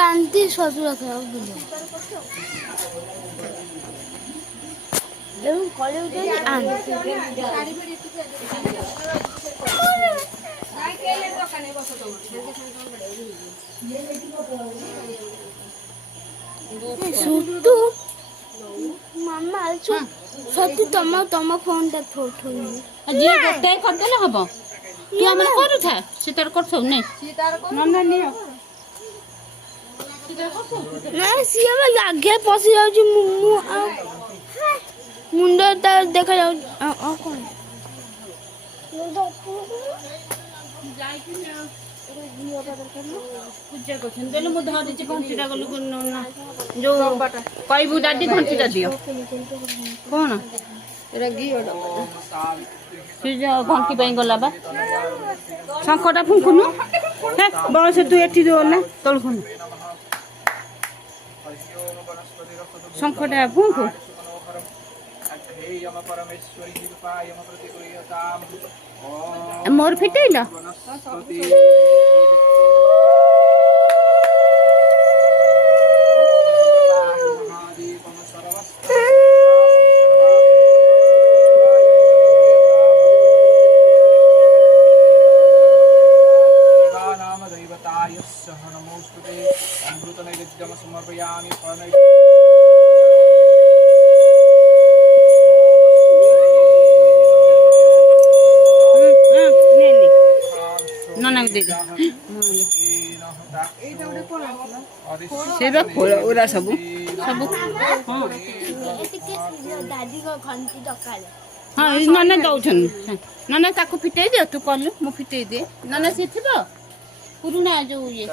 Aunty ससुरा खाओ बोलो देखो कॉलेज उठे आंटी सुतु मामा सत्य तम फोन टा फोटो जी गोटे करदेले हबो तू हमन करू था से तार कर सब नहीं नन्ना नहीं ना सिया में आगे पसी जाउची मुंडा ता देखा जाउ कौन पूजा करछन देले मु धरि जे घंटीटा गलु ना जो कहबू दादी घंटीटा दियो कोन एरा गियोडा से जो घंटी पई गला बा शंखटा फुंकुनु हे बस तू एठी दो ना तळखुनु शंखटा फुंकु मोर फिटेला समर्पयामि नना दे दे सेबा खोला ओरा सब सब हां दादी को घंटी डकाले हां नना दउछन नना ताको फिटे दे तू करलु मु फिटे दे नना से थिबो पुरुना जो ये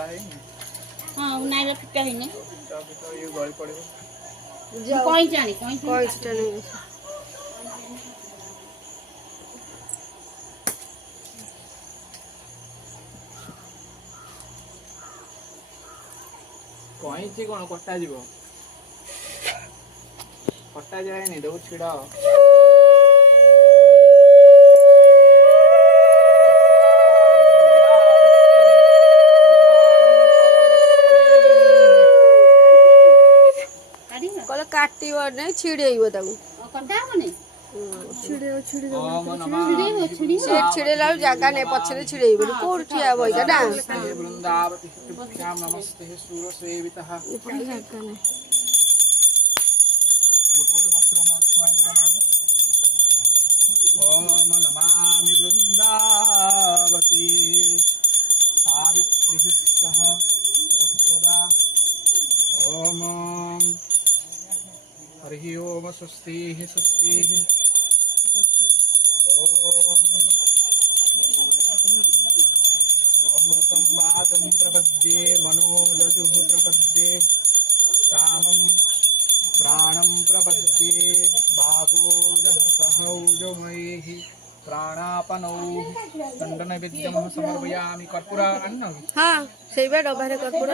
हां नाइरा फिटा हिने ये गଳି पड़िबो कोई जानी कोई नहीं कहीं कौन कटा जीव कटा जाए नहीं देखो छिड़ा कल काटिबो नहीं छिड़ेइबो ताकू कटा होने छिड़े छिड़े छिड़े छिड़े लाउ जागा ने पछरे छिड़ेइबो कोर ठिया भइगा ना वृंदावती तुभ्यां नमस्ते सूर सेवितः जागा ने गोटे वस्त्र ओम नमामि वृंदावती सावित्री सह सुप्रदा ओम हरि ओम स्वस्ति स्वस्ति अमृतं वाचं प्रपद्ये मनोजजुः प्रपद्ये कामं प्राणं प्रपद्ये बागोजः सहौजमैः प्राणापनौ दण्डनैवेद्यं समर्पयामि कर्पूर अन्नं हां सेबा डबारे कर्पूर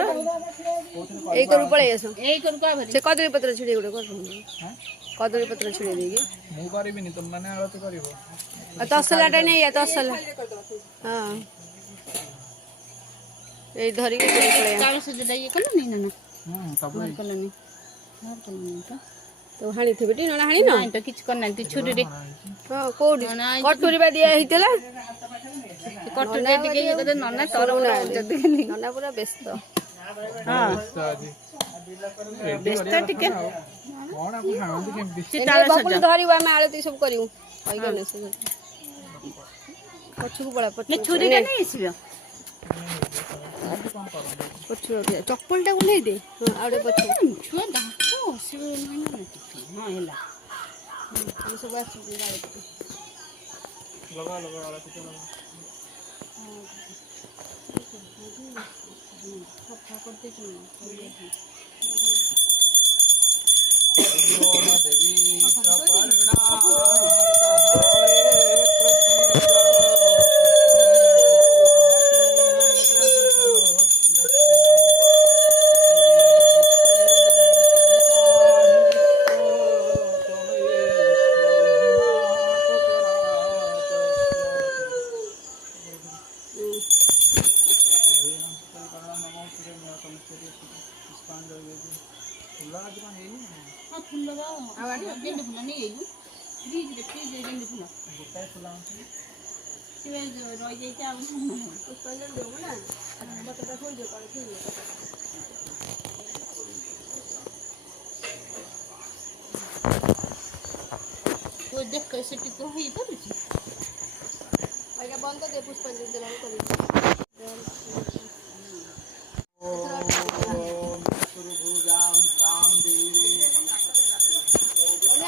ए करू पळे आसो ए करू का भरी से कदली पत्र छिड़े गुडे कर कदली पत्र छिड़े देगी मु करबिनी तुम माने आरती करिवो तसलाटा नहीं या तसला हां ଏଇ ଧରିକି ପଳେଇ ଚାଉଳ ସଜଟା ଇଏ କଲନି ନା ନା ସବୁ ବାହାର କଲନି ବାହାର କଲନି ତ ତ ହାଣିଥିବେ ଟି ନଣା ହାଣିନ? ନାଇଁ ତ କିଛି କରିନାହାନ୍ତି ଛୁରୀରେ ହଁ କୋଉଠି ନନା ଆଇଛି। କଟୁରୀ ବା ଦିଆ ହେଇଥିଲା। କଟୁରୀରେ ଟିକେ ଇଏ କରିଦେ ନନା ତର ଯଦି ନନା ପୁରା ବ୍ୟସ୍ତ। ହଁ ବ୍ୟସ୍ତ ଟିକେ କଣ ଆପଣ ହାଣନ୍ତି କେମିତି? ସେ ଏମିତି ଚାଉଳ ବକୁଲି ସଜ ଧରିବୁ ଆମେ ଆଳତି ସବୁ କରିବୁ। ପଛକୁ ପଳା ନା ପଛକୁ ଛୁରୀଟା ନେଇ ଆସିବ ପଛକୁ ଚକୁଳିଟା ଓହ୍ଲେଇ ଦେ। ହଁ ଆଉ ଗୋଟେ ପଛକୁ ଛୁଆ ଦାନ୍ତ ଅସୁବିଧା ନାହିଁ ନା ଟିକେ ହଁ ହେଲା ଆମେ ସବୁ ଆସିବୁ ଆଳତି। ଲଗା ଲଗା ଆଳତି ତ ଲଗା। ସଫା କରିଦେଇଛୁ ओम देवी प्रपन्ना हरे प्रसीद ହଁ ଫୁଲ ଗେଣ୍ଡୁ ଫୁଲ ନେଇଯାଇଛୁ ଫ୍ରିଜରେ ଗେଣ୍ଡୁ ଫୁଲ ଗୋଟାଏ ଫୁଲ ଆଣୁଥିଲି। ସିଏ ରହିଯାଇଛି ଆଉ ପୁଷ୍ପାଞ୍ଜଳି ଦେବୁ ନା ପତ୍ରଟା ଥୋଇଦିଅ ତଳେ ଥୋଇଦିଅ। ତୁ ଦେଖ ସେଠି ତ ହେଇପାରୁଛି ଏଇଟା ବନ୍ଦ କରିଦିଅ ପୁଷ୍ପାଞ୍ଜଳି ଦେଲାବେଳକୁ କରିବୁ। सुरभुजां तां देवी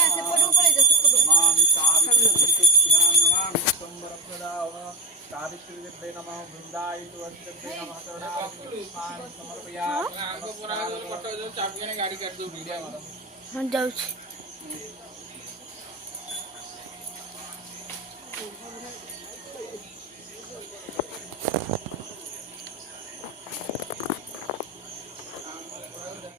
ସେପଟକୁ ପଳେଇ ଯା ସେପଟକୁ। नमामि सावित्रीं नमामि संवरप्रदाः सावित्रीदेव्यै नमः वृन्दाय तुलसीदेव्यै नमः चरणारविन्दानि समर्पयामि। ହଁ ଯାଉଛି।